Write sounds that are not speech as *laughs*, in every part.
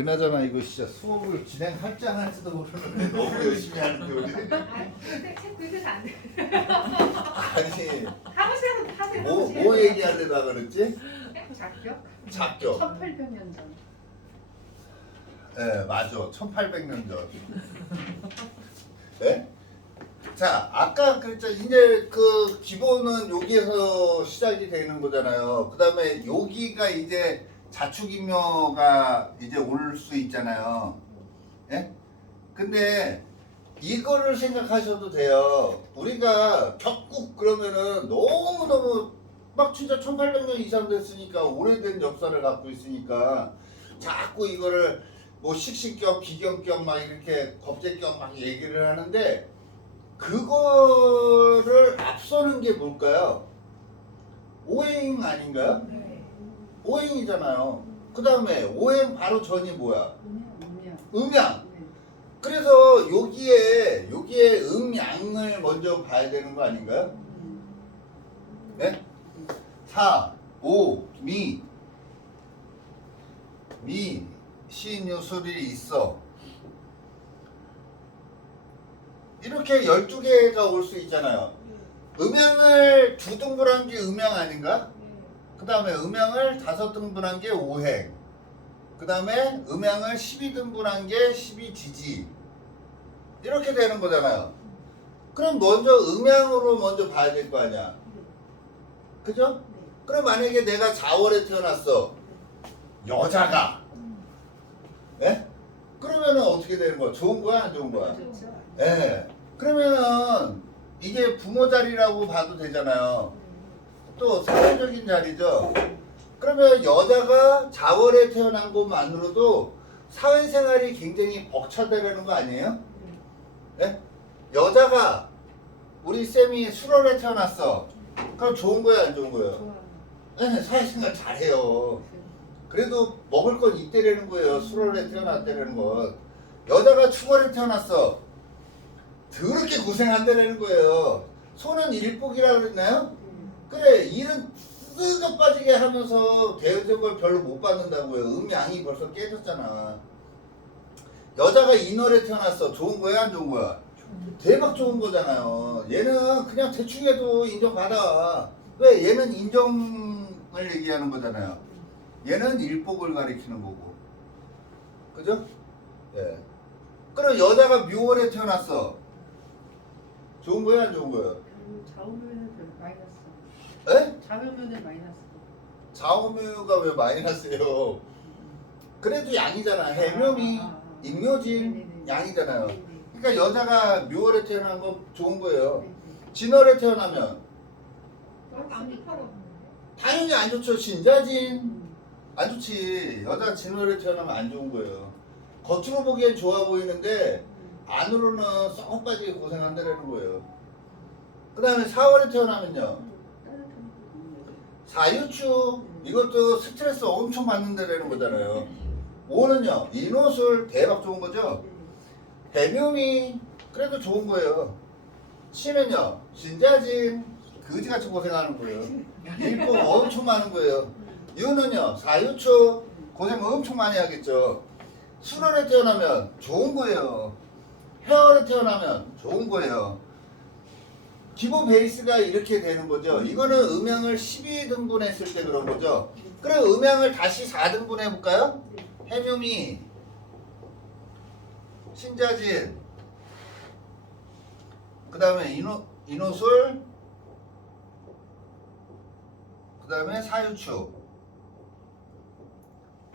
그나저나 이거 진짜 수업을 진행할지 안 할지도 모르는데 *laughs* 너무 열심히 하는데 우리 아니, 책, 책 긁으면 안 돼. 아니 하고 싶어서 하세요. 뭐, 뭐 얘기하려다 그랬지? 작격? 작교 1800년 전. 예 맞아 1800년 전 네? 자 아까 그랬죠 이제 그 기본은 여기에서 시작이 되는 거잖아요 그 다음에 여기가 이제 자축인묘가 이제 올 수 있잖아요 예? 근데 이거를 생각하셔도 돼요 우리가 격국 그러면은 너무너무 막 진짜 1800년 이상 됐으니까 오래된 역사를 갖고 있으니까 자꾸 이거를 뭐 식신격, 비경격 막 이렇게 겁제격 막 얘기를 하는데 그거를 앞서는 게 뭘까요? 오행 아닌가요? 네. 오행이잖아요. 그 다음에 오행 바로 전이 뭐야? 음양. 그래서 여기에 여기에 음양을 먼저 봐야 되는 거 아닌가요? 음. 네? 사, 오, 미, 미, 신유술이 있어. 이렇게 12개가 올 수 있잖아요. 음양을 두 등분한 게 음양 아닌가? 그 다음에 음양을 다섯 등분한 게 오행. 그 다음에 음양을 12 등분한 게 12지지. 이렇게 되는 거잖아요. 그럼 먼저 음양으로 먼저 봐야 될 거 아니야. 그죠? 그럼 만약에 내가 자월에 태어났어. 여자가. 예? 그러면은 어떻게 되는 거야? 좋은 거야? 안 좋은 거야? 그렇죠. 예. 그러면은 이게 부모 자리라고 봐도 되잖아요. 또 사회적인 자리죠. 그러면 여자가 자월에 태어난 것만으로도 사회생활이 굉장히 벅차다라는 거 아니에요? 예? 여자가 우리 쌤이 수월에 태어났어. 그럼 좋은 거야, 안 좋은 거예요? 예, 사회생활 잘해요. 그래도 먹을 건 이때라는 거예요. 수월에 태어났다라는 건. 여자가 추월에 태어났어. 더럽게 고생한다라는 거예요. 손은 일복이라 그랬나요? 음. 그래, 일은 쓰고 빠지게 하면서 대접을 별로 못 받는다고요. 음양이 벌써 깨졌잖아. 여자가 인월에 태어났어. 좋은 거야, 안 좋은 거야? 대박 좋은 거잖아요. 얘는 그냥 대충 해도 인정받아. 왜? 얘는 인정을 얘기하는 거잖아요. 얘는 일복을 가리키는 거고. 그죠? 예. 그럼 여자가 묘월에 태어났어. 좋은 거야, 안 좋은 거야? 좌우면은 별 마이너스. 에? 좌우면은 마이너스. 좌우묘가 왜 마이너스예요? 그래도 양이잖아. 해묘미, 아, 아, 아. 임묘진 네네네. 양이잖아요. 네네. 그러니까 여자가 묘월에 태어난 거 좋은 거예요. 네네. 진월에 태어나면 안 당연히 안 좋죠. 신자진 음. 안 좋지. 여자 진월에 태어나면 안 좋은 거예요. 겉으로 보기엔 좋아 보이는데 안으로는 썩 빠지게 고생한다는 거예요. 그 다음에 4월에 태어나면요. 사유축 이것도 스트레스 엄청 받는다는 거잖아요. 5는요. 인호술 대박 좋은 거죠. 해묘미 그래도 좋은 거예요. 신은요. 신자진 그지같이 고생하는 거예요. 일복 엄청 많은 거예요. 유는요. 사유축 고생 엄청 많이 하겠죠. 수월에 태어나면 좋은 거예요. 해월에 태어나면 좋은 거예요. 기본 베이스가 이렇게 되는 거죠. 이거는 음양을 12등분 했을 때 그런 거죠. 그럼 음양을 다시 4등분 해볼까요? 해묘미, 신자진, 그 다음에 인호, 인호술, 그 다음에 사유축.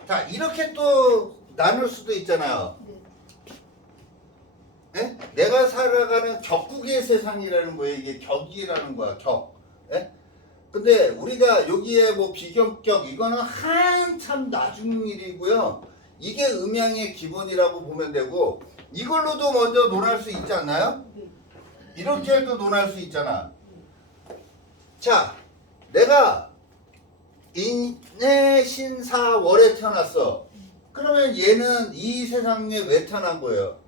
자, 이렇게 또 나눌 수도 있잖아요. 내가 살아가는 격국의 세상이라는 거예요. 이게 격이라는 거야, 격. 예? 근데 우리가 여기에 뭐 비경격 이거는 한참 나중 일이고요. 이게 음양의 기본이라고 보면 되고 이걸로도 먼저 논할 수 있지 않나요? 네. 이렇게 해도 논할 수 있잖아. 자, 내가 인내 신사월에 태어났어. 그러면 얘는 이 세상에 왜 태어난 거예요?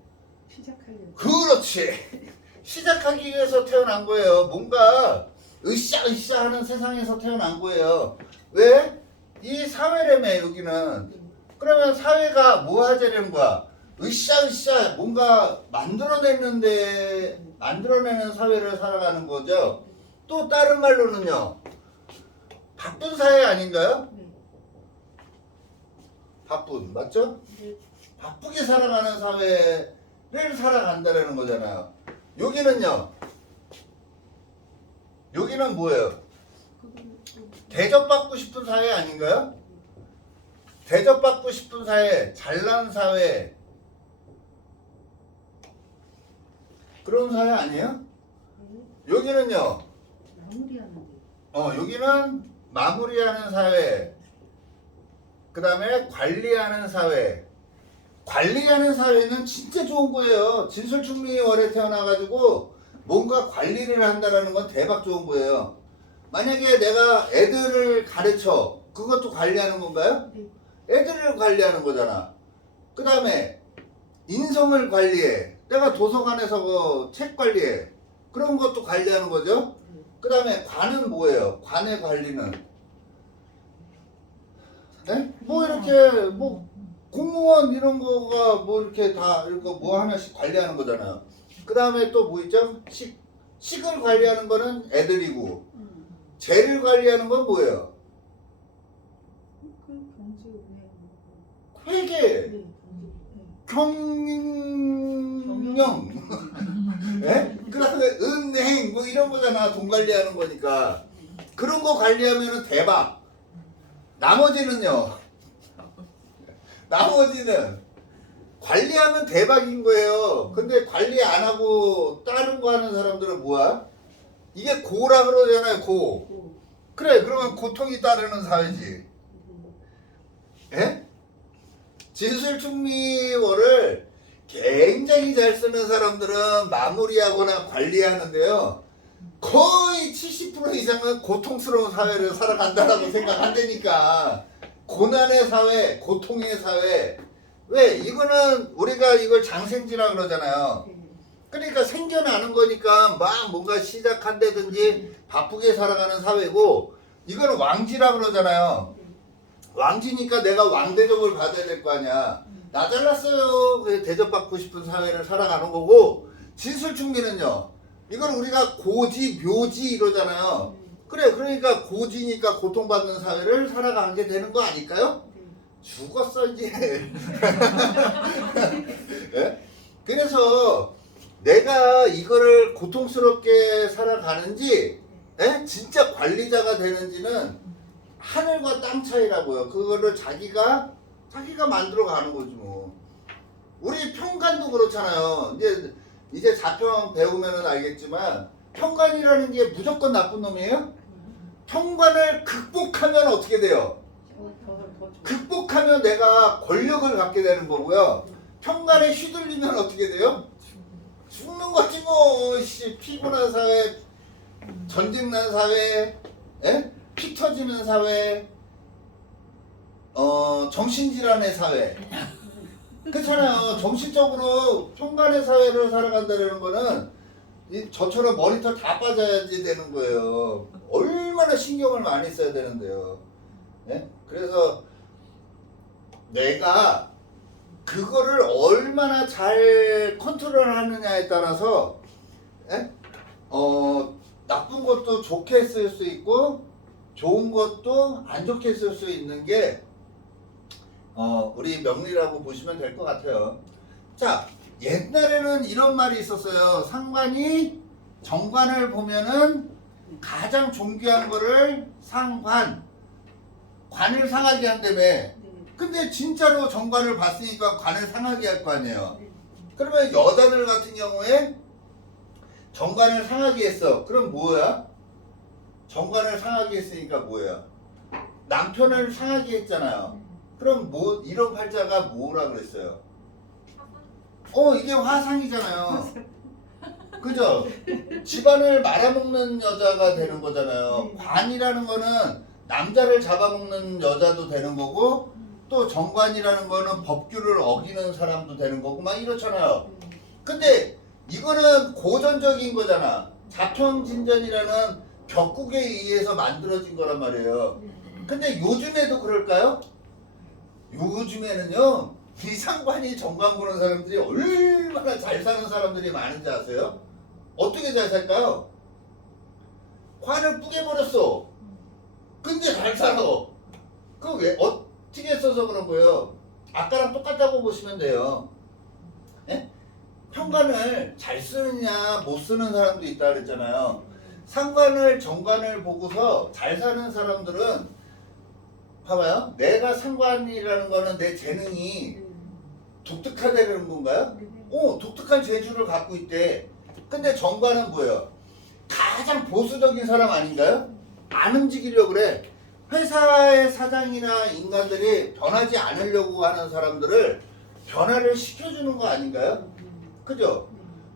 시작하려고. 그렇지. *laughs* 시작하기 위해서 태어난 거예요. 뭔가 으쌰으쌰 하는 세상에서 태어난 거예요. 왜? 이 사회라며 여기는 그러면 사회가 뭐 하자는 거야? 으쌰으쌰 뭔가 만들어내는데 만들어내는 사회를 살아가는 거죠. 또 다른 말로는요. 바쁜 사회 아닌가요? 네. 바쁜 맞죠? 네. 바쁘게 살아가는 사회 를 살아간다라는 거잖아요. 여기는요. 여기는 뭐예요? 대접받고 싶은 사회 아닌가요? 대접받고 싶은 사회, 잘난 사회 그런 사회 아니에요? 네. 여기는요. 어 여기는 마무리하는 사회. 그 다음에 관리하는 사회. 관리하는 사회는 진짜 좋은 거예요. 진술충미 월에 태어나가지고 뭔가 관리를 한다라는 건 대박 좋은 거예요. 만약에 내가 애들을 가르쳐 그것도 관리하는 건가요? 네. 애들을 관리하는 거잖아. 그 다음에 인성을 관리해. 내가 도서관에서 그 책 관리해. 그런 것도 관리하는 거죠. 네. 그 다음에 관은 뭐예요? 관의 관리는? 네? 뭐 이렇게 뭐 공무원 이런 거가 뭐 이렇게 다 이거 뭐 하나씩 관리하는 거잖아요. 그 다음에 또 뭐 있죠? 식 식을 관리하는 거는 애들이고 음. 재를 관리하는 건 뭐예요? 그. 회계, 네. 경영, *laughs* 예? 그 다음에 은행 뭐 이런 거잖아. 돈 관리하는 거니까 그런 거 관리하면은 대박. 나머지는요. 나머지는 관리하면 대박인 거예요. 근데 관리 안 하고 다른 거 하는 사람들은 뭐야? 이게 고라 그러잖아요. 고. 고. 그래 그러면 고통이 따르는 사회지. 네. 예? 진술충미월을 굉장히 잘 쓰는 사람들은 마무리하거나 관리하는데요. 거의 70% 이상은 고통스러운 사회를 살아간다라고 생각한다니까. 고난의 사회, 고통의 사회. 왜? 이거는 우리가 이걸 장생지라 그러잖아요. 네. 그러니까 생겨나는 거니까 막 뭔가 시작한다든지 바쁘게 살아가는 사회고 이거는 왕지라 그러잖아요. 왕지니까 내가 왕대접을 받아야 될 거 아니야. 나 잘났어요. 대접받고 싶은 사회를 살아가는 거고 진술충미는요. 이건 우리가 고지, 묘지 이러잖아요. 그래, 그러니까 고지니까 고통받는 사회를 살아가게 되는 거 아닐까요? 죽었어 이제. *laughs* 예? 그래서 내가 이거를 고통스럽게 살아가는지, 예? 진짜 관리자가 되는지는 하늘과 땅 차이라고요. 그거를 자기가 자기가 만들어 가는 거지 뭐. 우리 평간도 그렇잖아요. 이제 이제 자평 배우면은 알겠지만 평간이라는 게 무조건 나쁜 놈이에요. 평간을 극복하면 어떻게 돼요? 극복하면 내가 권력을 갖게 되는 거고요. 평간에 휘둘리면 어떻게 돼요? 죽는 거지 뭐. 씨, 피곤한 사회, 전쟁 난 사회, 에? 피 터지는 사회, 어 정신질환의 사회. 그렇잖아요. 정신적으로 평간의 사회를 살아간다는 거는 이 저처럼 머리털 다 빠져야지 되는 거예요. 얼마나 신경을 많이 써야 되는데요. 예? 그래서 내가 그거를 얼마나 잘 컨트롤하느냐에 따라서 예? 어 나쁜 것도 좋게 쓸 수 있고 좋은 것도 안 좋게 쓸 수 있는 게 어, 우리 명리라고 보시면 될 것 같아요. 자, 옛날에는 이런 말이 있었어요. 상관이 정관을 보면은 가장 존귀한 거를 상관, 관을 상하게 한다며. 네. 근데 진짜로 정관을 봤으니까 관을 상하게 할 거 아니에요. 네. 그러면 여자들 같은 경우에 정관을 상하게 했어. 그럼 뭐야? 정관을 상하게 했으니까 뭐야? 남편을 상하게 했잖아요. 그럼 뭐 이런 팔자가 뭐라 그랬어요? 어 이게 화상이잖아요. 그죠? 집안을 말아먹는 여자가 되는 거잖아요. 관이라는 거는 남자를 잡아먹는 여자도 되는 거고 또 정관이라는 거는 법규를 어기는 사람도 되는 거고 막 이렇잖아요. 근데 이거는 고전적인 거잖아. 자평진전이라는 격국에 의해서 만들어진 거란 말이에요. 근데 요즘에도 그럴까요? 요즘에는요 이 상관이 정관 보는 사람들이 얼마나 잘 사는 사람들이 많은지 아세요? 어떻게 잘 살까요? 관을 뿌게 버렸어. 근데 잘 살아. 그 왜 어떻게 써서 그런 거예요? 아까랑 똑같다고 보시면 돼요. 예? 현관을 잘 쓰느냐 못 쓰는 사람도 있다 그랬잖아요. 상관을 정관을 보고서 잘 사는 사람들은 봐봐요. 내가 상관이라는 거는 내 재능이 독특하다는 건가요? 오, 독특한 재주를 갖고 있대. 근데 정관은 뭐예요? 가장 보수적인 사람 아닌가요? 안 움직이려고 그래. 회사의 사장이나 인간들이 변하지 않으려고 하는 사람들을 변화를 시켜주는 거 아닌가요? 그죠?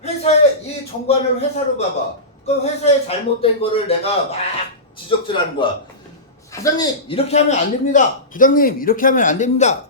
회사에 이 정관을 회사로 봐봐. 그 회사에 잘못된 거를 내가 막 지적질하는 거야. 사장님 이렇게 하면 안 됩니다. 부장님 이렇게 하면 안 됩니다.